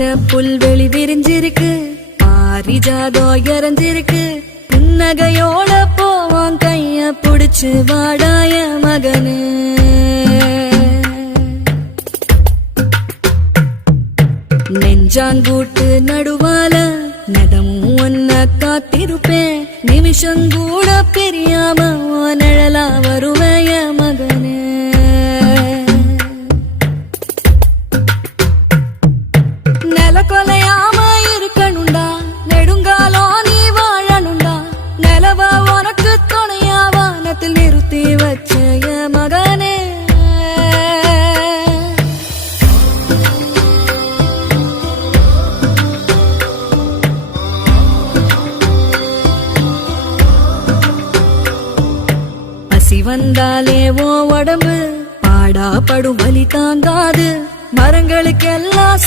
பச்சை புல்வெளி விரிஞ்சிருக்கு, பாரிஜாதோ இறஞ்சிருக்கு, புன்னகையோட போவான் கைய புடிச்சு வாடாய மகனு. நெஞ்சாங்கூட்டு நடுவால நதமும் ஒன்ன காத்திருப்பேன், நிமிஷங்கூட பிரியாம நிழலா வருவேய மகனே. நில கொலையாம இருக்கணுண்டா, நெடுங்காலோ நீ வாழணுண்டா, நிலவ உனக்கு துணையா வானத்தில் நிறுத்தி வச்ச மகனே. வந்தாலே ஓ உடம்பு பாடா படும் வலி தாங்காது, மரங்களுக்கெல்லாம்